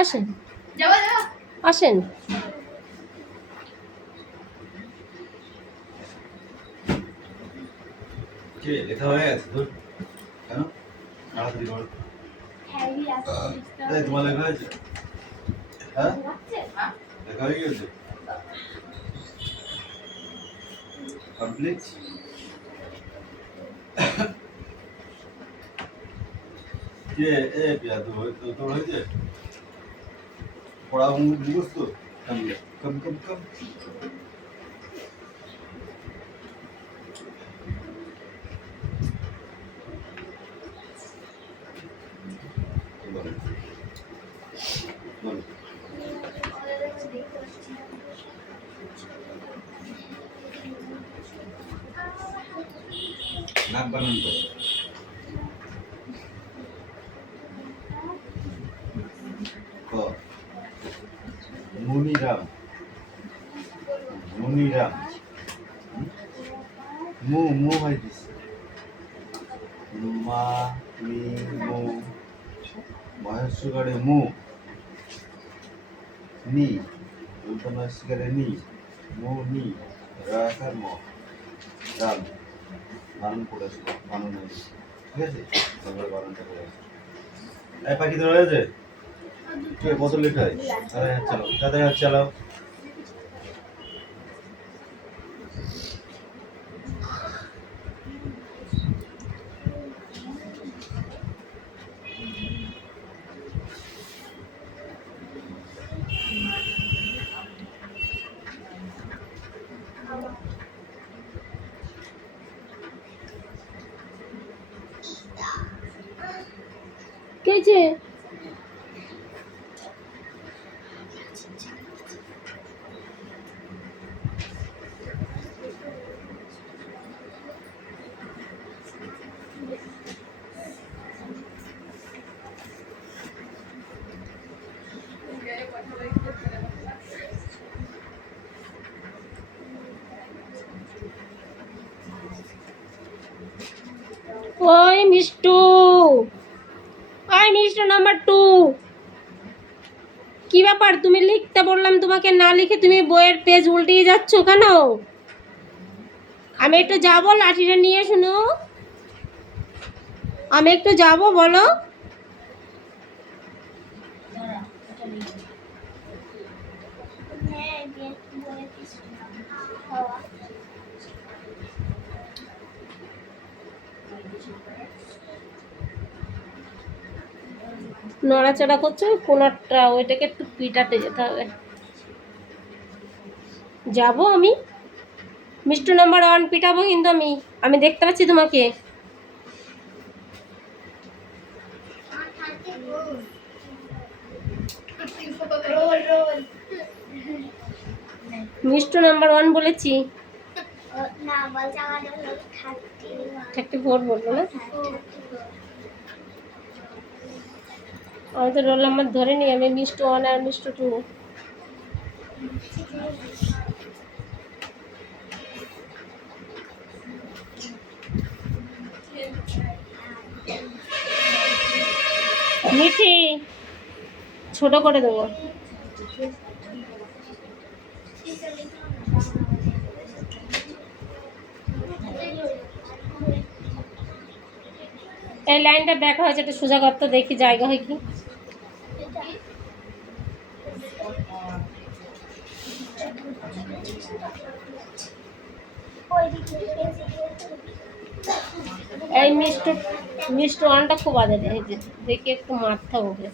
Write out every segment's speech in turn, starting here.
আসেন আসেন। লেখা হয়ে গেছে তোর? কেন তাড়াতাড়ি করো। তোমার লেখা হয়েছে? হ্যাঁ লেখা হয়ে গেছে কমপ্লিট। কে এ পিয়া তোর হয়েছে পড়া মুখস্থ? কম কম কম কম নাক বানান তো মুনিরাম মুনিরাম মু মু হয় দিস মা মি মু মহেশ্বরে মু নি উল্টানস্বরে নি মু নি রাকার ম রাম বানান পড়েছিল বানান হয়েছে ঠিক আছে তারপরে বানানটা করে এই পাখি ধরা হয়েছে কে কত লেট হয় আরে হাত চালাও তাদের হাত চালাও কে যে ওই মিষ্টু, ওই মিষ্টু নাম্বার 2, কি ব্যাপার? তুমি লিখতে বললাম তোমাকে, না লিখে তুমি বইয়ের পেজ উল্টিয়ে যাচ্ছ কেন? আমি একটু যাব, লাঠিটা নিয়ে শুনো, আমি একটু যাব, বলো। নড়াচড়া করছো কোনটা, ওইটাকে একটু পিটাতে যেতে হবে। যাব আমি, মিষ্টু নাম্বার 1 পিটাবো কিন্তু আমি দেখতে পাচ্ছি তোমাকে। মিষ্টু নাম্বার 1 বলেছি না, বলছে আমাদের 34 বলবো না, আমি তো রোল নাম্বার ধরে নি, আমি মিষ্টু 1 আর মিষ্টু 2। মিঠি ছোট করে দেবো। এই লাইনটা দেখা হয়েছে, একটা সোজা করতে দেখি জায়গা হয় কি। এই মিষ্টু 1টা খুব বাজে দেখি, একটু মাথা উঠে।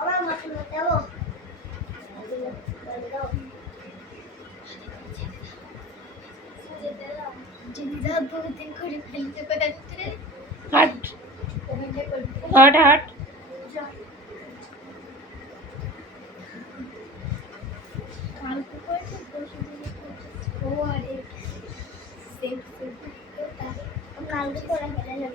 আমার মাথা দেবো হাট হাট হাট কালকে করে ফেলে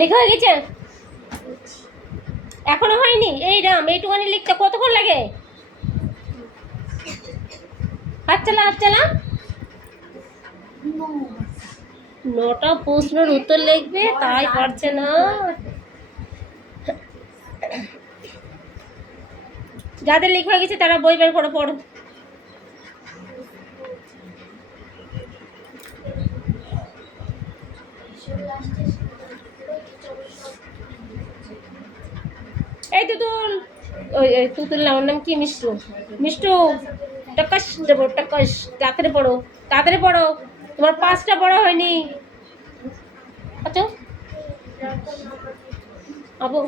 লেখা হয়ে গেছে এখনো হয়নি? এই রাম, এইটুখানি লিখতে কতক্ষণ লাগে? হাত চালা 9টা প্রশ্নের উত্তর লিখবে, তাই পারছে না। যাদের লেখা হয়ে গেছে তারা বই বের করে পড়ো। এই তুতুল, ওই তুতুল না, ওর নাম কি? মিষ্টু। মিষ্টু, টাকাস দেবো, টাকাস। তাড়াতাড়ি পড়ো, তোমার 5টা পড়া হয়নি। আচ্ছা আবু,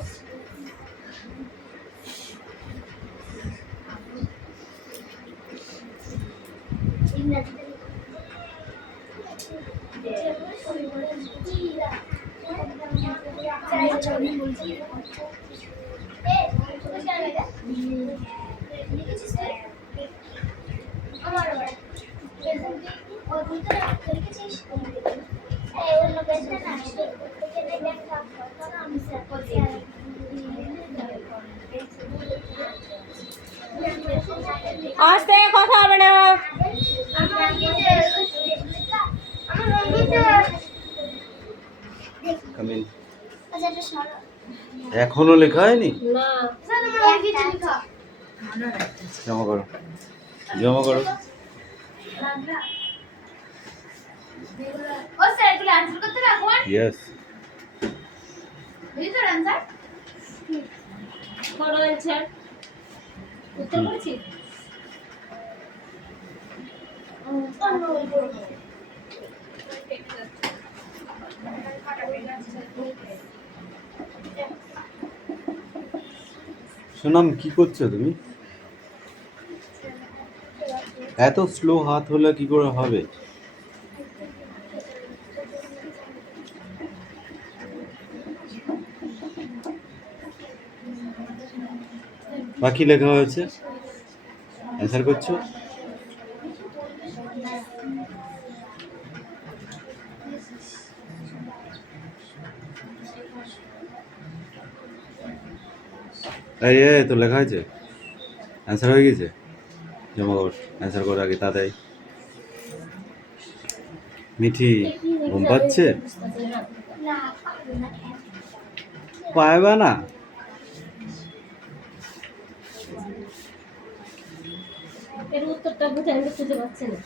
আস্তে কথা হবে না। এখনো লেখা হয়নি? না, জমা করো। ইয়েস, বড় অ্যানসার উত্তর করেছি। সোনাম, কি করছো তুমি? এত স্লো হাত হলে কি করে হবে? বাকি লেখা হয়েছে, অ্যান্সার করছো? এই তো লেখা হয়েছে, অ্যান্সার হয়ে গেছে। জমা কর, অ্যান্সার কর আগে তাড়াতাড়ি। মিঠি ঘুম পাচ্ছে? পাইবা না? এর উত্তরটা বুঝে আমি খুঁজে পাচ্ছি না।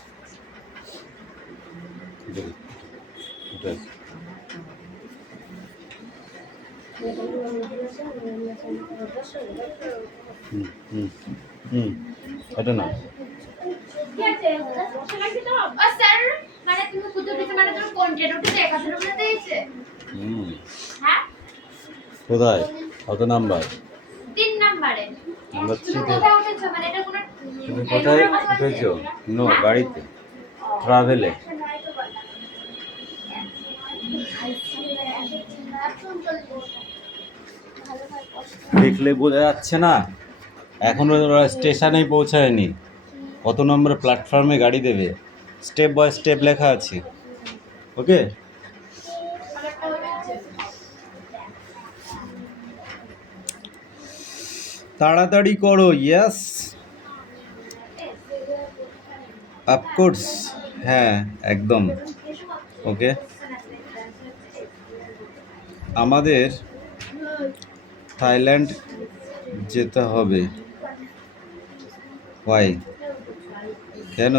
এটা না, কোথায়? কত নাম্বার? 3 নম্বরে। নাম্বার 3 তে কোথায় উঠেছো? মানে এটা কোনো তুমি কোথায় উঠেছো? নো, গাড়িতে, ট্রাভেলে। দেখলে বোঝা যাচ্ছে না, এখনো ওরা স্টেশনেই পৌঁছায়নি। কত নম্বর প্ল্যাটফর্মে গাড়ি দেবে, স্টেপ বাই স্টেপ লেখা আছে। ওকে, তাড়াতাড়ি করো। ইয়েস, অফকোর্স, হ্যাঁ একদম। ওকে, আমাদের থাইল্যান্ড যেতে হবে। ওয়াই? কেন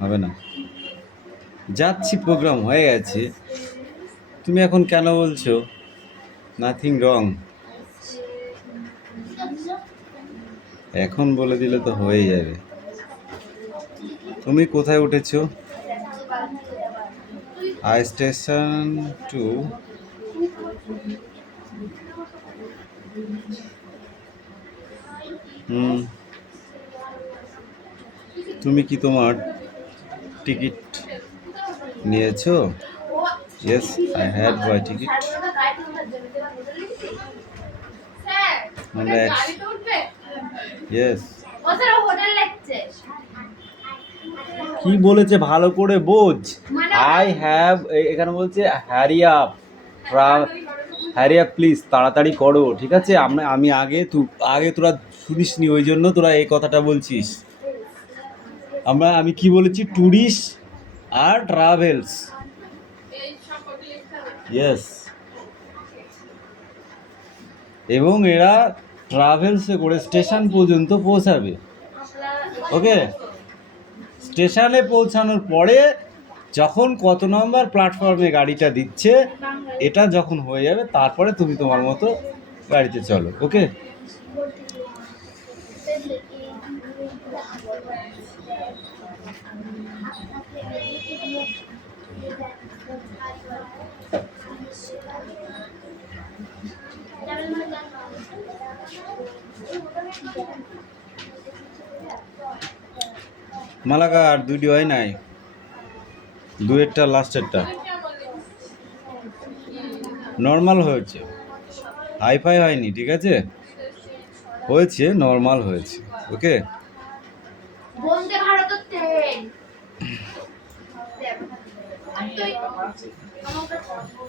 হবে না? যাচ্ছি, প্রোগ্রাম হয়ে গেছে। তুমি এখন কেন বলছো? Nothing wrong. এখন বলে দিলে তো হয়ে যাবে। তুমি কোথায় উঠেছো? I station two. তুমি কি তোমার টিকিট নিয়েছো? Yes, I had by ticket. Yes. কি বলেছে ভালো করে বোঝ। আই হ্যাভ, এখানে বলছে Harry up, Harry up please, তাড়াতাড়ি করো। ঠিক আছে, আমি আগে তোরা শুনিসনি, ওই জন্য তোরা এই কথাটা বলছিস। আমি কি বলেছি? ট্যুরিস্ট আর ট্রাভেলস। ইয়েস, এবং এরা ট্রাভেলসে করে স্টেশন পর্যন্ত পৌঁছাবে। ওকে, স্টেশনে পৌঁছানোর পরে যখন কত নম্বর প্ল্যাটফর্মে গাড়িটা দিচ্ছে, এটা যখন হয়ে যাবে তারপরে তুমি তোমার মতো গাড়িতে চলো। ওকে, মালাকা আর দুইটি হয় নাই, দুয়েরটা লাস্টেরটা নর্মাল হয়েছে, হাইফাই হয়নি। ঠিক আছে, হয়েছে নর্মাল হয়েছে। ওকে,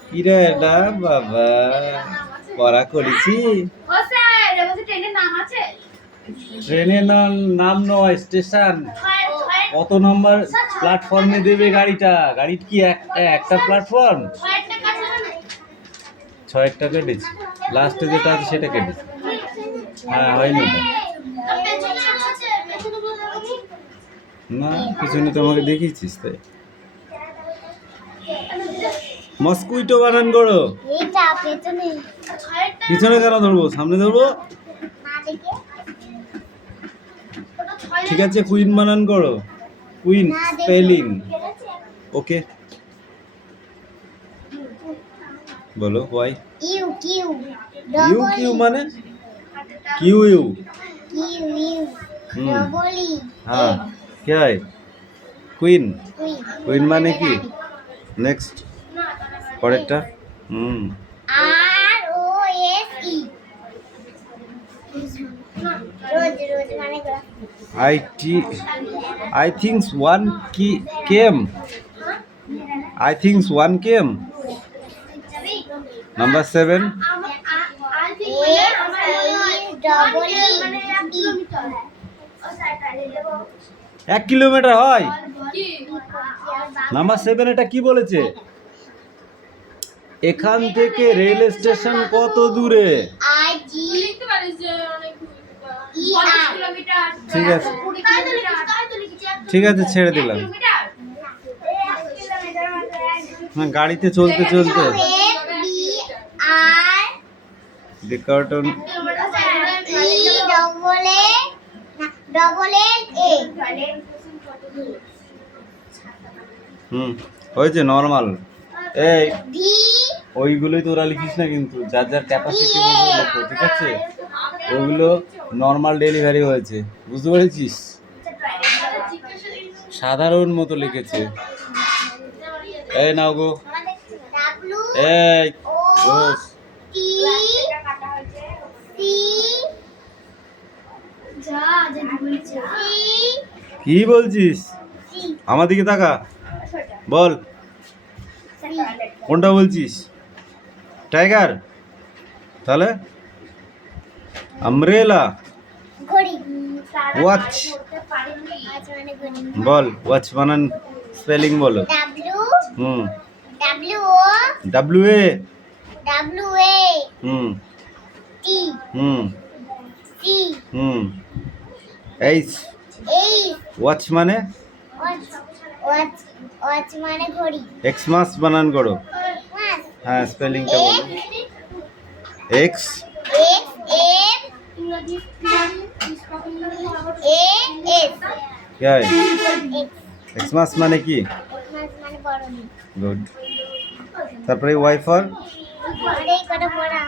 কিরে এটা বাবা পড়া করেছি। ট্রেনের নাম নয়, স্টেশন। কত নম্বর প্ল্যাটফর্মে দেবে গাড়িটা? গাড়ির কি একটা প্ল্যাটফর্ম? 6 কেটেছি, লাস্টে যেটা আছে সেটা কেটেছি। হ্যাঁ, হয়নি ওটা। না, পিছনে তোমাকে দেখিয়েছিস তাই। মস্কুইটো বানান করো। পিছনে কেন ধরবো, সামনে ধরবো। ঠিক আছে, কুইন বানান করো, কুইন স্পেলিং। ওকে, বলো ওয়াই। ইউ কিউ মানে কিউ ইউ। হ্যাঁ, কি হয়? কুইন। কুইন মানে কি? নেক্সট, পরেরটা। I think one came. I think one came. Number 7. 1 kilometre হয়। নাম্বার 7 এটা কি বলেছে? এখান থেকে রেল স্টেশন কত দূরে? ঠিক আছে, ঠিক আছে, ছেড়ে দিলাম। হ্যাঁ, গাড়িতে চলতে চলতে কার্টন। হয়েছে নর্মাল। এই ওইগুলোই তোরা লিখিস না কিন্তু, যার যার ক্যাপাসিটি বুঝে লেখো। ঠিক আছে, ওগুলো নর্মাল ডেলিভারি হয়েছে, বুঝতে পেরেছিস? সাধারণ মতো লিখেছে। এই নাও গো। এই ও বস। টি সি যা যা বলছি কি বলছিস? সি আমার দিকে তাকা, বল কোনটা বলছিস? টাইগার? তাহলে আমব্রেলা। ঘড়ি ওয়াচ। আচ্ছা মানে ঘড়ি বল ওয়াচ বানান স্পেলিং বলো। W hmm. W O W A. W A hmm T hmm C hmm. H. H watch মানে ওয়াচ ওয়াচ ওয়াচ মানে ঘড়ি এক্সমাস বানান করো। ওয়াচ হ্যাঁ স্পেলিংটা বলো। এক্স এক্স এফ ইংরেজি এ এস ইয়াই। এক্স এক্সমাস মানে কি? মাস মানে বড়দিন গুড। তারপরে ওয়াইফার। অনেক কটা পড়া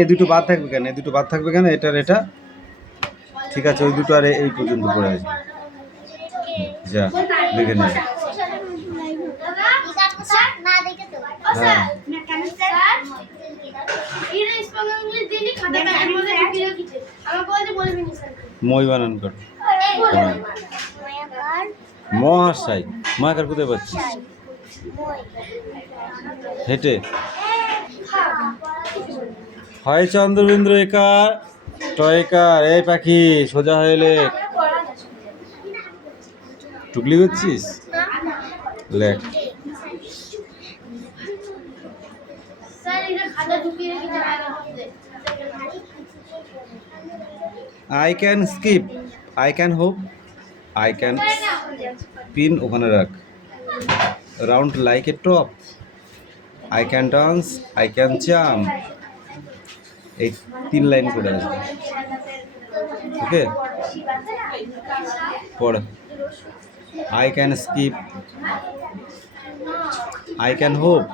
এই দুটো বাদ থাকবে কেন? এই দুটো বাদ থাকবে কেন? এটার এটা ঠিক আছে, ওই দুটো আর এই পর্যন্ত পড়ে আছে। যা দেখে নে। না দেখে তো হ্যাঁ মই বানান কর। মহাশয়। মহাকার কোথায় পাচ্ছিস? হেঁটে। হয় চন্দ্রবিন্দু একার টয়কার। এই পাখি সোজা হয়ে লেখ। টুকলি করছিস? লেখ। I can skip, I can hope, I can pin ওখানে রাখ। Round like a top, I can dance, I can jump। এই 3 লাইন করে আসবে। ওকে পড়। I can skip, I can hope,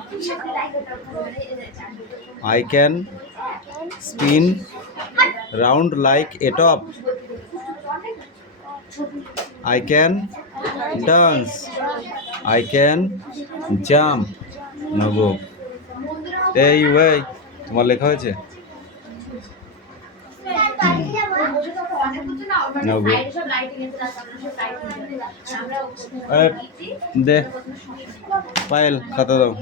I can spin round like a top, I can dance, I can jump। নগো এই ওই তোমার লেখা হয়েছে? নগো দে পায়েল খাতা দাও।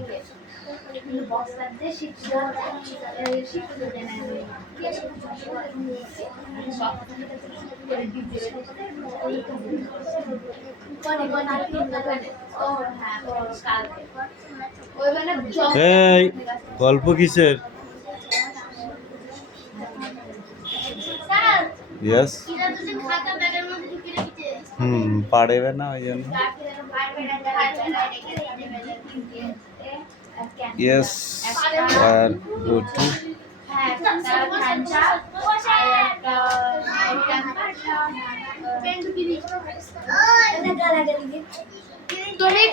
এই গল্প কিসের? ইয়েস। পারবে না ওই জন্য। ইয়েস আর গো টু। তুমি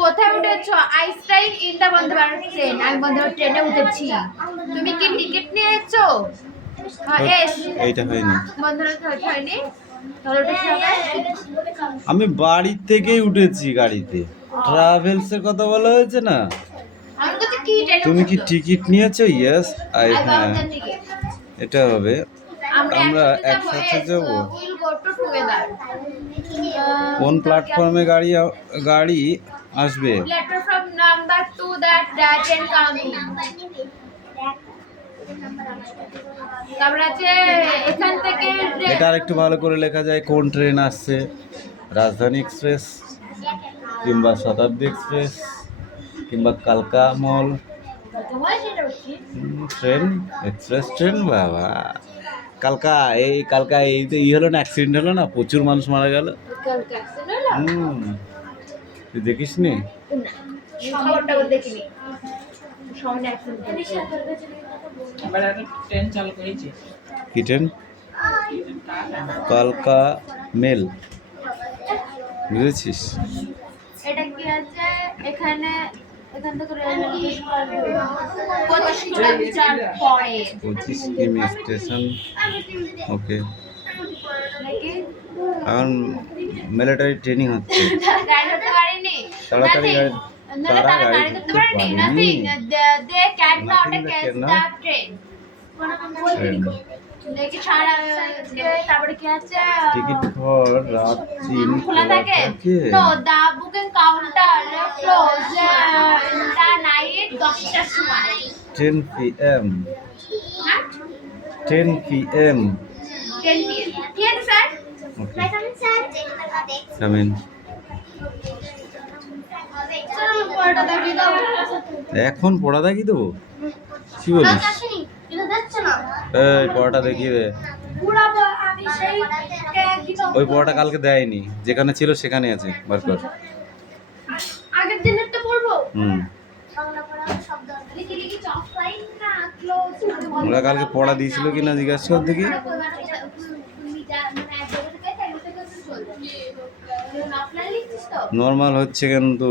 কোথায় উঠেছো? আইনস্টাইন ইন দা বন্ধ ভারত ট্রেন। আমি বন্ধ ভারত ট্রেনে উঠেছি। তুমি কি টিকিট নিয়েছো? এস এইটা হয়নি। বন্ধ ভারত হয়নি। তাহলে ওটা কি হবে? আমি বাড়ি থেকেই উঠেছি গাড়িতে। ট্রাভেলস এর কথা বলা হয়েছে না? আমি বলছি কি ট্রেনে তুমি কি উঠেছো? টিকিট নিয়েছো? ইয়েস আই I হ্যাঁ bought the ticket. এটা হবে। আমরা একসাথে একসাথে যাব। যাব। Yes, we'll go to together. কোন প্ল্যাটফর্মে গাড়ি আসবে? Letter from number 2 that train coming. তারপরে আছে এখান থেকে এটা আরেকটু ভালো করে লেখা যায়। কোন ট্রেন আসছে? রাজধানী এক্সপ্রেস কিংবা শতাব্দী এক্সপ্রেস কিংবা কালকা মল ট্রেন এক্সপ্রেস ট্রেন। বাবা কালকা এই তো হলো না, অ্যাক্সিডেন্ট হলো না, প্রচুর মানুষ মারা গেল। তুই দেখিস নি? খবরটা দেখিনি। সামনে ট্রেন চালু করেছে। কি ট্রেন? কালকা মেল। বুঝেছিস? এটা কি আছে এখানে? এখান থেকে রেলওয়ে স্টেশন 25 কিলোমিটার পরে 25 কিমি স্টেশন। ওকে নাকি এখন মিলিটারি ট্রেনিং হচ্ছে। গাড়ি ধরতে পারিনি। তাড়াতাড়ি গাড়ি। নাহলে তারা তারা গাড়ি গাড়ি ধরতে ধরতে পারেনি। পারেনি। Nothing. They cannot Nothing they catch cannot. the train. Train দেখি সারা তারপরে কি আছে? টিকিট ফর রাত 3 খোলা থাকে? No, the booking counter close in the night 10টার সময়। 10 p.m. হ্যাঁ? 10 p.m. 10 PM ঠিক আছে sir? Okay, May come in, sir. come in. Sir আমার পড়াটা দেখিয়ে দাও। এখন পড়া দেখিয়ে দেবো? কি বলিস? আসেনি এটা যাচ্ছে না এই পড়াটা দেখিয়ে দে। পুরা আমি সেই একদম ওই পড়াটা কালকে দেয়নি, যেখানে ছিল সেখানে আছে, বার কর। আগের দিনেরটা পড়বো। বাংলা পড়া সব দরকার লিখি লিখি অফলাইন না ক্লোজ ওরা কালকে পড়া দিয়েছিল কিনা জিজ্ঞাসা কর দেখি। নর্মাল হচ্ছে কিন্তু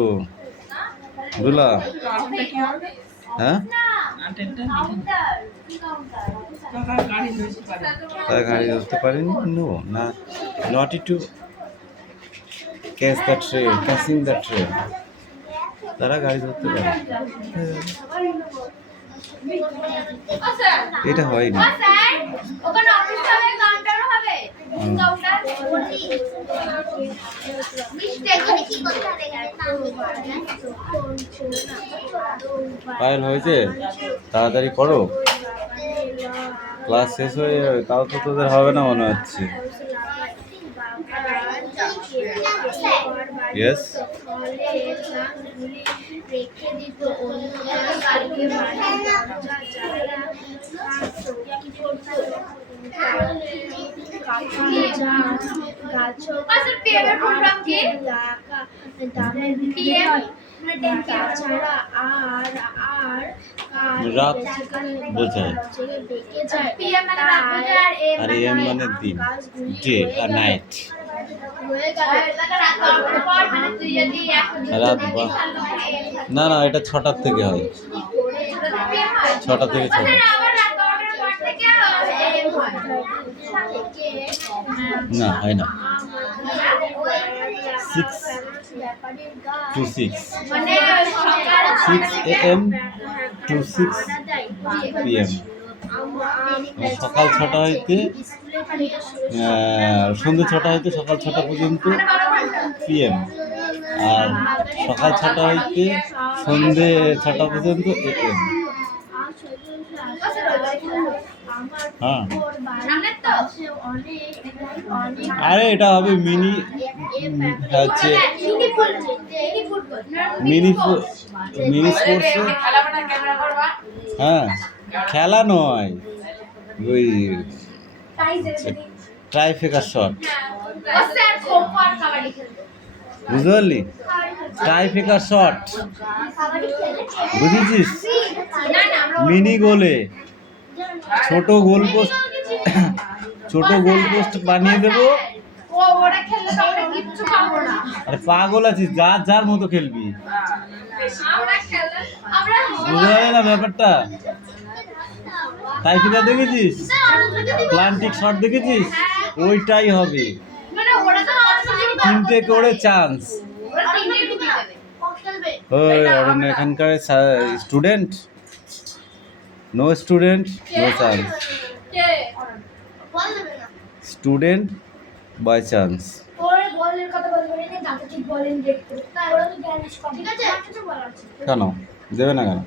দুলা, হ্যাঁ তারা গাড়ি ধরতে পারেনি। নো না, not to catch the train, catching the train. তারা গাড়ি ধরতে পারে, এটা হয়নি। ওখানে অফিস হবে, কাউন্টার হবে, কাউন্টার মিস্টেক কি করতে হবে পায়েল হয়েছে, তাড়াতাড়ি করো, ক্লাস শেষ হয়ে যাবে। তাও তো তোদের হবে না মনে হচ্ছে। ইয়েস, রেখে দিত অন্যরা কালকে বাড়ি দরজা জানালা তাছাড়া আর আর রাত বোঝায়, আর এম মানে দিন, ডে আর নাইট। রাত না না, এটা 6টার থেকে হয়, 6টা থেকে 6টা। না হয় না, 6 to 6, 6 AM to 6 PM। সকাল 6টা হইতে সন্ধ্যে 6টা হইতে সকাল 6টা পর্যন্ত PM, আর সকাল 6টা হইতে সন্ধ্যে 6টা পর্যন্ত AM। হ্যাঁ, আরে এটা হবে মিনি, হচ্ছে মিনি মিনি স্পোর্টস। হ্যাঁ, খেলা নয়, ওই ট্রাইফেকার শট, বুঝতে পারলি? ট্রাইফেকার শট বুঝেছিস? মিনি গোলে ছোট গোল পোস্ট, ছোট গোল পোস্ট বানিয়ে দেবো। আরে পাগল আছিস, যার যার মতো খেলবি, বুঝতে পারলি না ব্যাপারটা? ট্রাইফেকার দেখেছিস, প্লান্টিক শট দেখেছিস, ওইটাই হবে। 3টে করে চান্স। ওই অরণ্য এখানকার student, no student no chance, student by chance. কেন দেবে না কেন?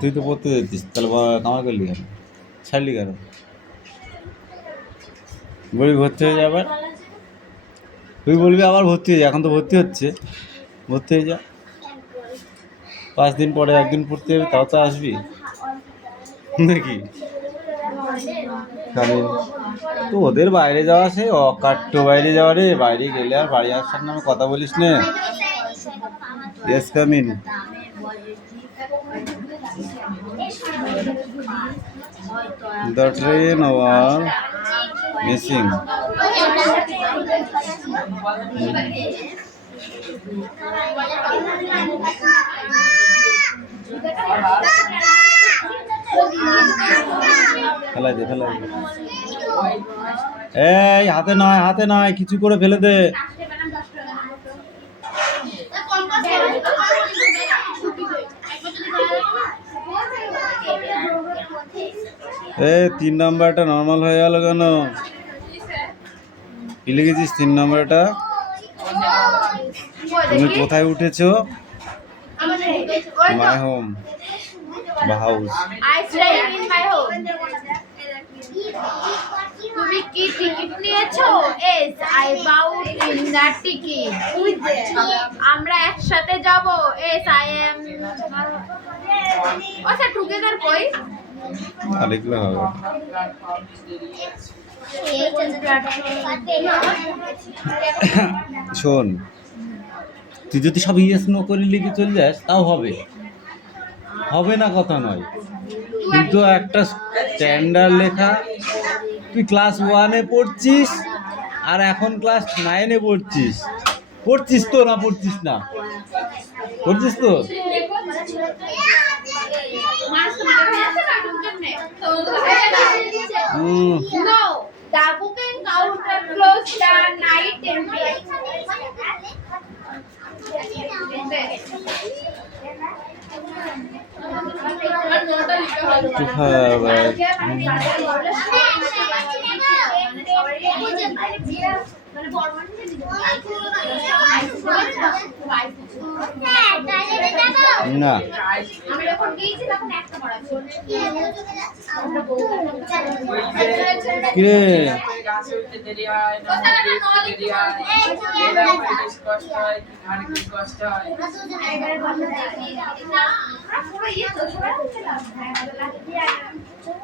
তুই তো পড়তে যেতিস, তাহলে কামাই করলি কেন, ছাড়লি কেন? বলি ভর্তি হয়ে যাবে, তুই বলবি আবার ভর্তি হয়ে যা, এখন তো ভর্তি হচ্ছে, ভর্তি হয়ে যা। 5 দিন পরে 1 দিন পড়তে যাবি, তাও তো আসবি নাকি? তো ওদের বাইরে যাওয়া, সে অকাট্য বাইরে যাওয়া রে, বাইরে গেলে আর বাড়ি আসার নামে কথা বলিস না। Yes, come in. The train was missing. ফেলাই দে, ফেলাই দে। এই হাতে নয়, হাতে নয়, কিছু করে ফেলে দে। এ 3 নাম্বারটা নর্মাল হয়ে গেল কেন? কি লিখেছিস 3 নাম্বারটা? তুমি কোথায় উঠেছো? মাই হোম বা house. I stay in my home. তুমি কি টিকিট নিয়েছো? Yes, I bought in the ticket. আমরা একসাথে যাব। Yes, I am. আচ্ছা টুগেদার কই? আরেকগুলো হবে। শোন, তুই যদি সব ইয়েস নো করে লিখে চলে যাস তাও হবে, হবে না কথা নয়, কিন্তু একটা স্ট্যান্ডার্ড লেখা। তুই ক্লাস 1-এ পড়ছিস আর এখন ক্লাস 9-এ পড়ছিস। পড়ছিস তো না পড়ছিস না? পড়ছিস তো? No, the booking counter closed at night 10 p.m. To have a না আমি যখন গিয়েছি তখন একটা পড়া ছিল। কিরে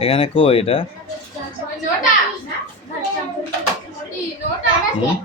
এখানে কই এটা? হুম?